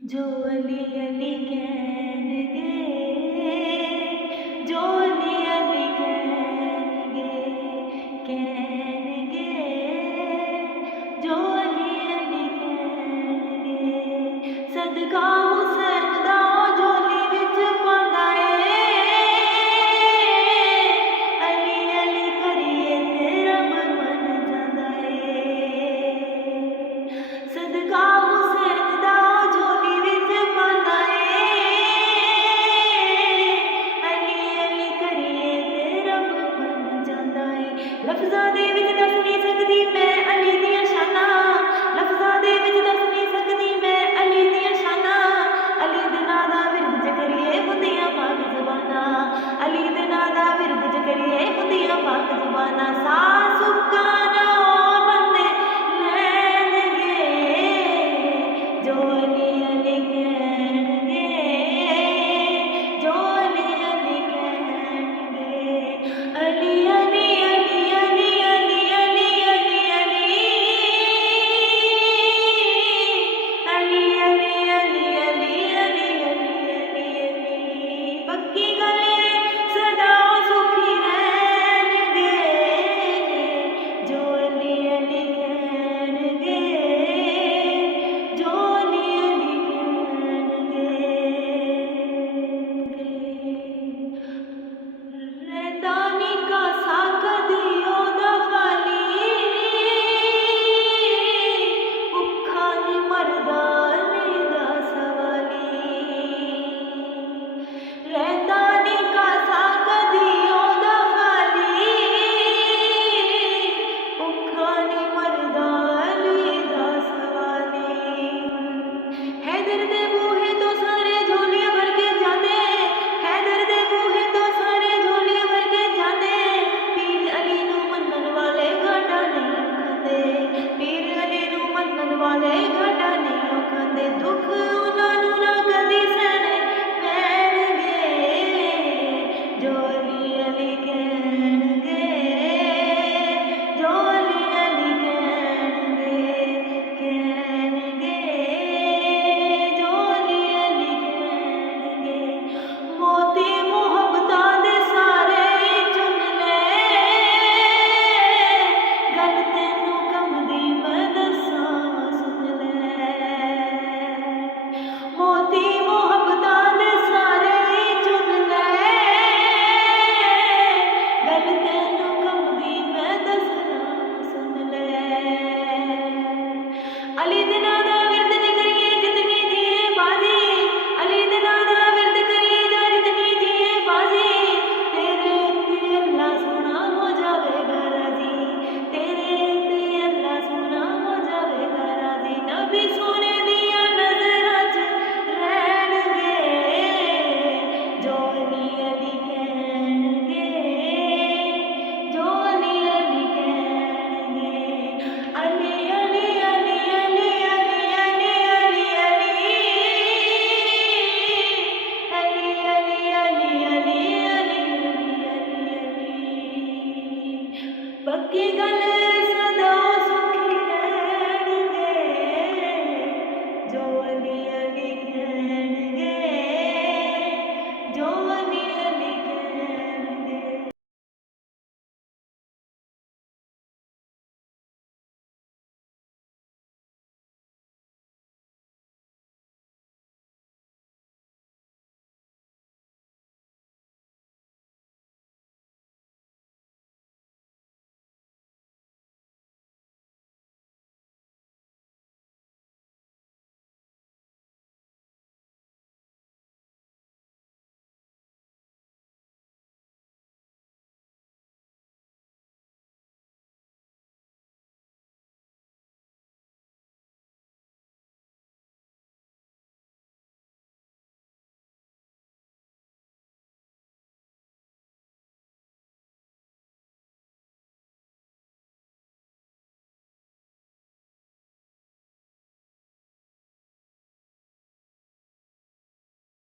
जो अली अली कहणगे, जो अली अली कहणगे, कहणगे, जो अली अली कहणगे। सदका हुसैन दा झोली विच पांदा ए, अली अली करिए ते रब मन जांदा ए। सदका हुसैन दा झोली विच पांदा ए, अली अली करिए ते रब मन जांदा ए। लफ्ज़ां दे विच दस नहीं सकदी मैं अली दियां शानां, लफ्ज़ां दे विच दस नहीं सकदी मैं अली दियां शानां। अली दे नां दा विरद च करिए हुंदियां पाक ज़ुबानां, अली दे नां दा विरद च करिए हुंदियां पाक ज़ुबानां। साह सुक्का ना ओ बंदे लैणगे, जो अली अली कहणगे, जो अली अली कहणगे। अली अली अली अली अली अली अली अली अली अली अली अली अली अली। पक्की गल सदा सुखी रहणगे, जो अली अली कहणगे, जो अली अली कहणगे। रहंदा नी कासा कदी ओहदा खाली, भुक्खा नी मरदा अली दा सवाली। रहंदा नी कासा कदी ओहदा खाली, भुक्खा नी मरदा अली दा सवाली। हैदर दे बूहे तो सारे झोलियां भर के जाते, हैदर दे बूहे तो सारे झोलियां भर के जाते। पीर अली नू मनन वाले घाटा नहीं खांदे, पीर अली नू मनन वाले घाटा नहीं खांदे। दुख उन्हां नू ना कदी सहने पैणगे, जो अली अली कहणगे, जो अली अली कहणगे, कहणगे, जो अली अली कहणगे। मोती मुहब्बतां दे सारे ही चुन ले, गल तैनू कमदी मैं दस्सां सुन ले। मोती मुहब्बतां दे सारे ही चुन ले, गल तैनू कमदी मैं दस्सां सुन ले। अली दे नां दा विरद च करिए जितनी जिए बाजी, अली दे नां दा विरद करिए जा जितनी जिए बाजी। तेरे उत्ते अल्लाह सोना हो जावेगा राजी, तेरे उत्ते अल्लाह सोना हो जावेगा राजी। नबी सोने दियां नज़रां च रहणगे, जो अली अली कहणगे, जो अली अली कहणगे। अली अली अली अली अली अली अली अली अली अली अली अली। पक्की गल सदा सुखी रहणगे, जो अली